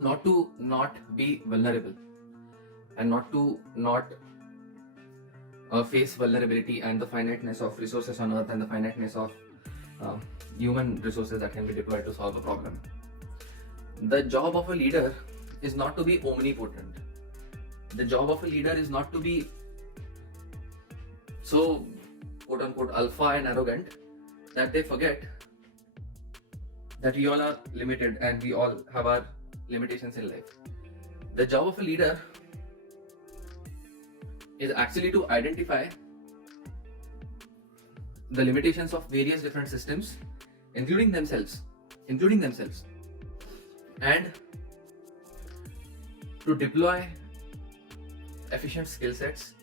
not to not be vulnerable, and not to not face vulnerability and the finiteness of resources on earth and the finiteness of uh, human resources that can be deployed to solve a problem. The job of a leader is not to be omnipotent. The job of a leader is not to be so quote unquote alpha and arrogant that they forget that we all are limited and we all have our limitations in life. The job of a leader is actually to identify the limitations of various different systems, including themselves, and to deploy efficient skill sets,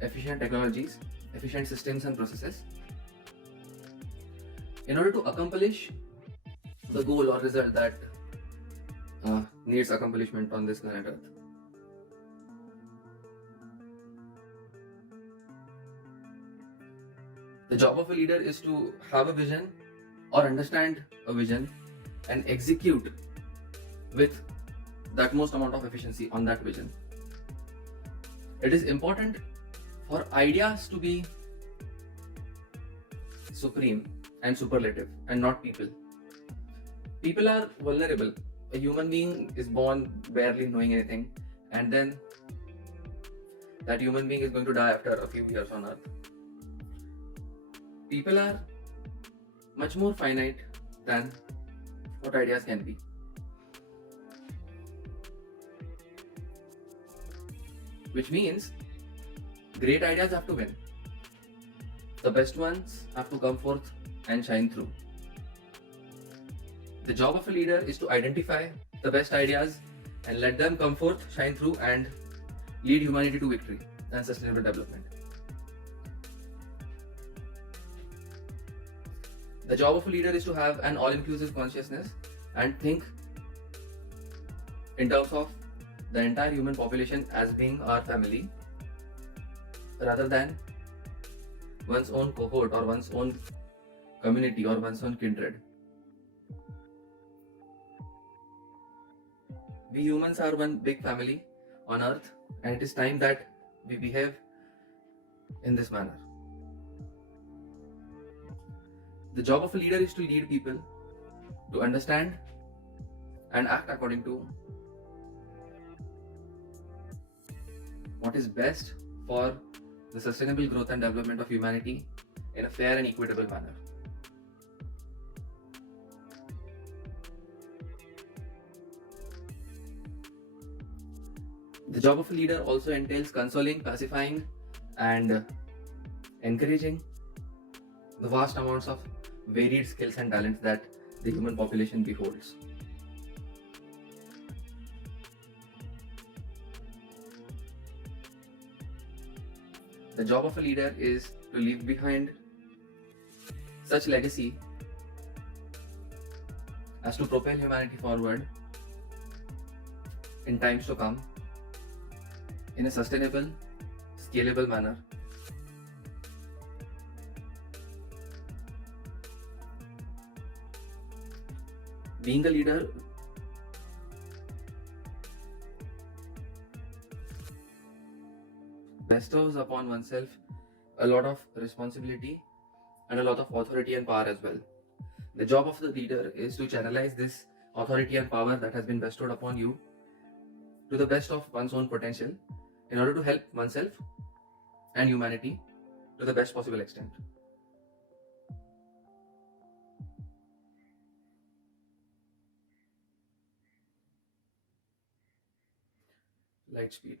efficient technologies, efficient systems and processes in order to accomplish the goal or result that needs accomplishment on this planet Earth. The job of a leader is to have a vision or understand a vision and execute with the utmost amount of efficiency on that vision. It is important for ideas to be supreme and superlative and not people. People are vulnerable. A human being is born barely knowing anything, and then that human being is going to die after a few years on earth. People are much more finite than what ideas can be. Which means great ideas have to win. The best ones have to come forth and shine through. The job of a leader is to identify the best ideas and let them come forth, shine through, and lead humanity to victory and sustainable development. The job of a leader is to have an all-inclusive consciousness and think in terms of the entire human population as being our family, rather than one's own cohort or one's own community or one's own kindred. We humans are one big family on earth, and it is time that we behave in this manner. The job of a leader is to lead people to understand and act according to what is best for the sustainable growth and development of humanity in a fair and equitable manner. The job of a leader also entails consoling, pacifying, and encouraging the vast amounts of varied skills and talents that the human population beholds. The job of a leader is to leave behind such legacy as to propel humanity forward in times to come in a sustainable, scalable manner. Being a leader bestows upon oneself a lot of responsibility and a lot of authority and power as well. The job of the leader is to channelize this authority and power that has been bestowed upon you to the best of one's own potential in order to help oneself and humanity to the best possible extent. Light speed.